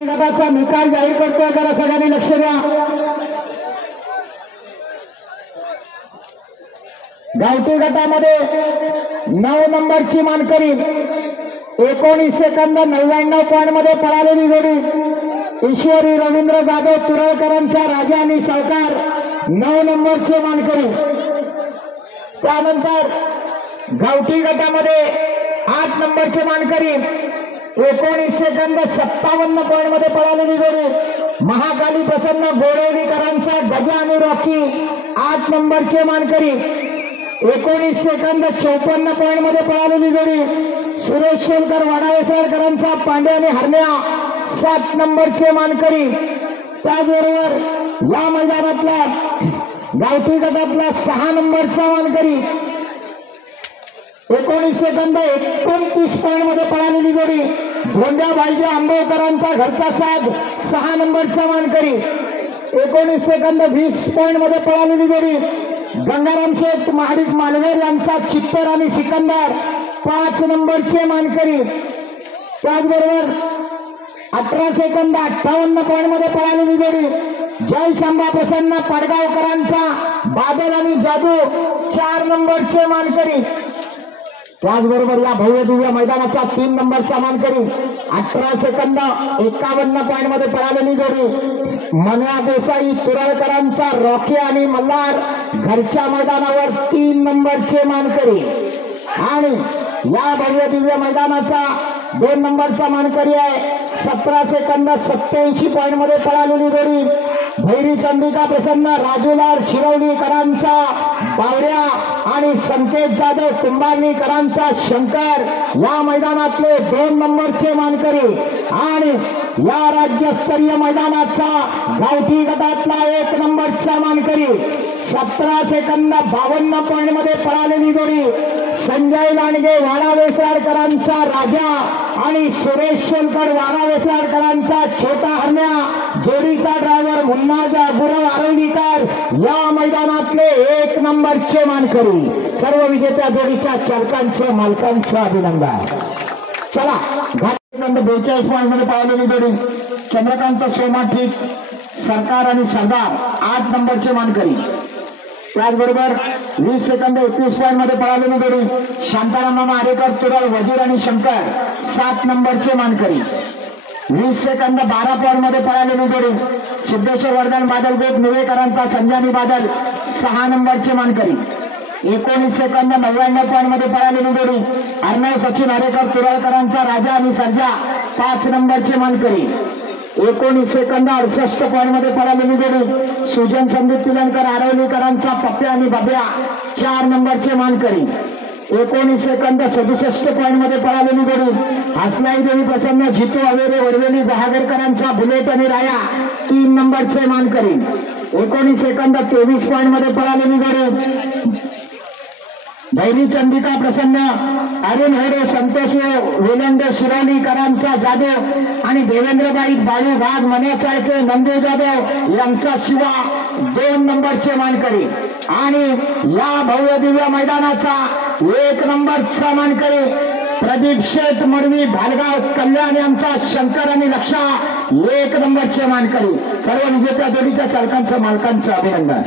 गटाचा निकाल जाहीर करतोय, जरा सगळ्यांनी लक्ष द्या। गावठी गटामध्ये 9 नंबरची मानकरी 19 सेकंद 99 पॉइंट मध्ये पळालेली जोडी ईश्वरी रवींद्र जाधव तुरळकरांचा राजा आणि सावकार 9 नंबरचे मानकरी। त्यानंतर गावठी गटामध्ये 8 नंबरचे मानकरी 19 सेकंद 57 पॉइंट मध्ये पळालेली जोडी महाकाली प्रसन्न गोरेलीकरांचा गजा आणि रॉकी 8 नंबरचे मानकरी 19 सेकंद 54 पॉइंट मध्ये पळालेली जोडी सुरेश शेलकर वाडावेसरकरांचा पांड्या आणि हरण्या 7 नंबरचे मानकरी। त्याचबरोबर या मैदानातला गावठी गटातला 6 नंबरचा मानकरी 19 सेकंद 29 पॉइंट मध्ये पळालेली जोडी धोंड्या भाईजी आंबेकरांचा घरचा साज 6 नंबरचा मानकरी 19 सेकंद 20 पॉइंट मध्ये पळालेली जोडी गंगाराम शेठ महाडिक मालवेर यांचा चित्तर आणि सिकंदर 5 नंबरचे मानकरी। त्याचबरोबर 18 सेकंद 58 पॉइंट मध्ये पळालेली जोडी जय संभा प्रसन्न पडगावकरांचा बादल आणि जादू 4 नंबरचे मानकरी। त्याचबरोबर या भव्य दिव्य मैदानाचा 3 नंबरचा मानकरी 18 सेकंद 51 पॉइंट मध्ये पळालेली जोडी मन्या देसाई तुरळकरांचा रॉकी आणि मल्हार घरच्या मैदानावर 3 नंबरचे मानकरी। आणि या भव्य दिव्य मैदानाचा 2 नंबरचा मानकरी आहे 17 सेकंद 87 पॉइंट मध्ये पळालेली जोडी भैरी चंडिका प्रसन्न राजूलाल शिरवलीकरांचा बावड्या आणि संकेत जाधव कुंभारलीकरांचा शंकर या मैदानातले 2 नंबरचे मानकरी। आणि या राज्यस्तरीय मैदानाचा गावठी गटातला 1 नंबरचा मानकरी 17 सेकंद 52 पॉइंट मध्ये पळालेली जोडी संजय लांडगे वाडावेसरकरांचा राजा आणि सुरेश शेलकर वाडावेसरकरांचा छोटा हरण्या जोडीचा ड्रायव्हर मुन्ना गुरव आरवलीकर या मैदानातले 1 नंबरचे मानकरी। सर्व विजेत्या जोडीच्या चालकांचं मालकांचं अभिनंदन। चला 42 पॉइंट मध्ये पळालेली जोडी चंद्रकांत सोमाठी सरकार आणि सरदार 8 नंबरचे मानकरी। त्याचबरोबर 20 सेकंद 21 पॉइंट मध्ये पळालेली जोडी शांताराम मामा आरेकर तुरळ वजीर आणि शंकर 7 नंबरचे मानकरी। 20 सेकंद 12 पॉइंट मध्ये पळालेली जोडी सिद्धेश्वर वर्धन बादलगोट निवेकरांचा संजानी बादल 6 नंबरचे मानकरी। 19 सेकंद 99 पॉइंट मध्ये पळालेली जोडी अर्णव सचिन आरेकर तुरळकरांचा राजा आणि सर्जा 5 नंबरचे मानकरी। 19 सेकंद 68 पॉइंट मध्ये पळालेली जोडी सुजन संदीप पिलनकर आरवलीकरांचा पप्प्या आणि बाब्या 4 नंबरचे मानकरी। 19 सेकंद 67 पॉइंट मध्ये पळालेली जोडी हसनाई देवी प्रसन्न जितू अवेरे वरवेली गुहागरकरांचा बुलेट आणि राया 3 नंबरचे मानकरी। 19 सेकंद 23 पॉइंट मध्ये पळालेली जोडी भैरी चंडिका प्रसन्न अरुण होडे संतोष वेलंडे शिरोलीकरांचा जाधव आणि देवेंद्रबाई बाळू वाघ मन्या चाळके नंदू जाधव यांचा शिवा 2 नंबरचे मानकरी। आणि या भव्य दिव्य मैदानाचा 1 नंबरचा मानकरी प्रदीप शेठ मडवी भालगाव कल्याण यांचा शंकर आणि लक्षा 1 नंबरचे मानकरी। सर्व विजेत्या जोडीच्या चालकांचं मालकांचं अभिनंदन।